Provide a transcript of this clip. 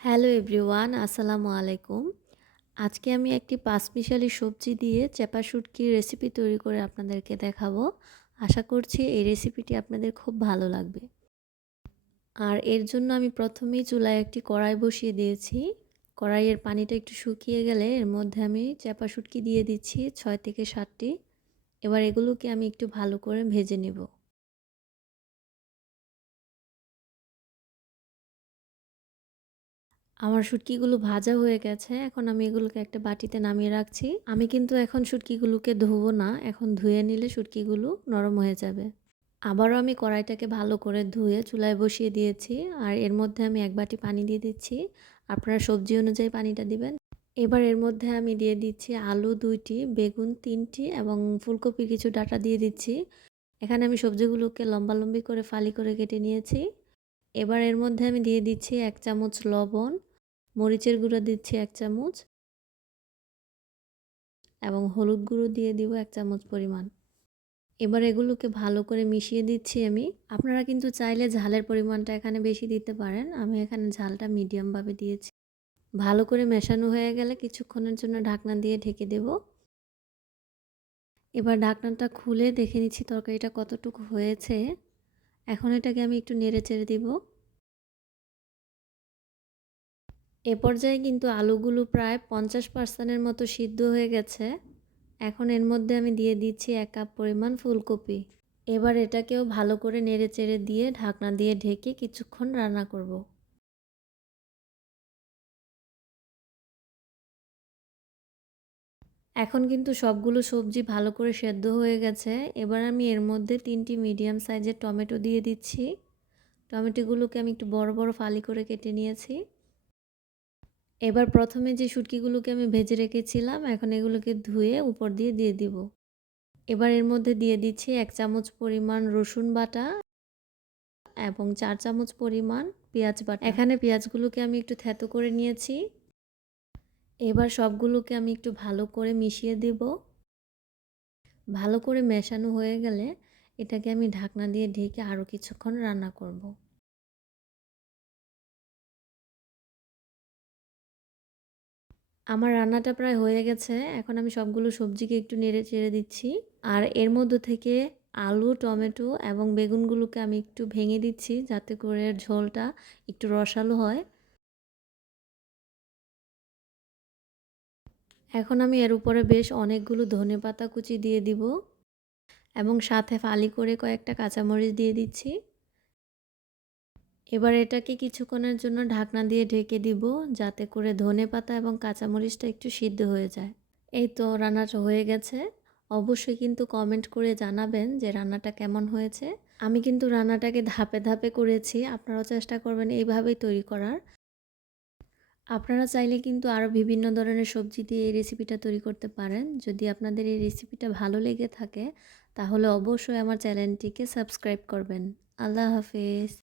Hello everyone, আসসালামু আলাইকুম। আজকে আমি একটি পাঁচমিশালি সবজি দিয়ে চেপা শুটকির রেসিপি তৈরি করে আপনাদেরকে দেখাবো। আশা করছি এই রেসিপিটি আপনাদের খুব ভালো লাগবে। আর এর জন্য আমি প্রথমেই চুলায় একটি কড়াই বসিয়ে দিয়েছি। কড়াইয়ের পানিটা একটু শুকিয়ে গেলে এর মধ্যে আমি চেপা শুটকি দিয়ে দিচ্ছি ছয় থেকে সাতটি। এবার এগুলোকে আমি একটু ভালো করে ভেজে নেব। আমার শুটকিগুলো ভাজা হয়ে গেছে, এখন আমি এগুলোকে একটা বাটিতে নামিয়ে রাখছি। আমি কিন্তু এখন শুটকিগুলোকে ধুবো না, এখন ধুয়ে নিলে শুটকিগুলো নরম হয়ে যাবে। আবারও আমি কড়াইটাকে ভালো করে ধুয়ে চুলায় বসিয়ে দিয়েছি, আর এর মধ্যে আমি এক বাটি পানি দিয়ে দিচ্ছি। আপনারা সবজি অনুযায়ী পানিটা দিবেন। এবার এর মধ্যে আমি দিয়ে দিচ্ছি আলু দুইটি, বেগুন তিনটি এবং ফুলকপি কিছু ডাটা দিয়ে দিচ্ছি। এখানে আমি সবজিগুলোকে লম্বা লম্বি করে ফালি করে কেটে নিয়েছি। এবার এর মধ্যে আমি দিয়ে দিচ্ছি এক চামচ লবণ মরিচের গুঁড়ো দিচ্ছি এক চামচ এবং হলুদ গুঁড়ো দিয়ে দিব এক চামচ পরিমাণ। এবার এগুলোকে ভালো করে মিশিয়ে দিচ্ছি আমি। আপনারা কিন্তু চাইলে ঝালের পরিমাণটা এখানে বেশি দিতে পারেন। আমি এখানে ঝালটা মিডিয়ামভাবে দিয়েছি। ভালো করে মেশানো হয়ে গেলে কিছুক্ষণের জন্য ঢাকনা দিয়ে ঢেকে দেব। এবার ঢাকনাটা খুলে দেখে নিচ্ছি তরকারিটা কতটুকু হয়েছে। এখন এটাকে আমি একটু নেড়ে চেড়ে দিব। এ পর্যায়ে কিন্তু আলুগুলো প্রায় পঞ্চাশ পার্সেন্টের মতো সিদ্ধ হয়ে গেছে। এখন এর মধ্যে আমি দিয়ে দিচ্ছি এক কাপ পরিমাণ ফুলকপি। এবার এটাকেও ভালো করে নেড়ে চেড়ে দিয়ে ঢাকনা দিয়ে ঢেকে কিছুক্ষণ রান্না করব। এখন কিন্তু সবগুলো সবজি ভালো করে সেদ্ধ হয়ে গেছে। এবার আমি এর মধ্যে তিনটি মিডিয়াম সাইজের টমেটো দিয়ে দিচ্ছি। টমেটোগুলোকে আমি একটু বড় বড় ফালি করে কেটে নিয়েছি। এবার প্রথমে যে শুটকিগুলোকে আমি ভেজে রেখেছিলাম, এখন এগুলোকে ধুয়ে উপর দিয়ে দিয়ে দিব। এবার এর মধ্যে দিয়ে দিচ্ছি এক চামচ পরিমাণ রসুন বাটা এবং চার চামচ পরিমাণ পেঁয়াজ বাটা। এখানে পেঁয়াজগুলোকে আমি একটু থেতো করে নিয়েছি। এবার সবগুলোকে আমি একটু ভালো করে মিশিয়ে দেব। ভালো করে মেশানো হয়ে গেলে এটাকে আমি ঢাকনা দিয়ে ঢেকে আরও কিছুক্ষণ রান্না করব। আমার রান্নাটা প্রায় হয়ে গেছে। এখন আমি সবগুলো সবজিকে একটু নেড়ে চেড়ে দিচ্ছি। আর এর মধ্যে থেকে আলু, টমেটো এবং বেগুনগুলোকে আমি একটু ভেঙে দিচ্ছি যাতে করে ঝোলটা একটু রসালো হয়। এখন আমি এর উপরে বেশ অনেকগুলো ধনে পাতা কুচি দিয়ে দিব এবং সাথে ফালি করে কয়েকটা কাঁচামরিচ দিয়ে দিচ্ছি। এবার এটাকে কিছুক্ষণের জন্য ঢাকনা দিয়ে ঢেকে দিব, যাতে করে ধনে পাতা এবং কাঁচামরিচটা একটু সিদ্ধ হয়ে যায়। এই তো রান্নাটা হয়ে গেছে। অবশ্যই কিন্তু কমেন্ট করে জানাবেন যে রান্নাটা কেমন হয়েছে। আমি কিন্তু রান্নাটাকে ধাপে ধাপে করেছি, আপনারাও চেষ্টা করবেন এইভাবেই তৈরি করার। আপনারা চাইলে কিন্তু আরও বিভিন্ন ধরনের সবজি দিয়ে এই রেসিপিটা তৈরি করতে পারেন। যদি আপনাদের এই রেসিপিটা ভালো লেগে থাকে, তাহলে অবশ্যই আমার চ্যানেলটিকে সাবস্ক্রাইব করবেন। আল্লাহ হাফেজ।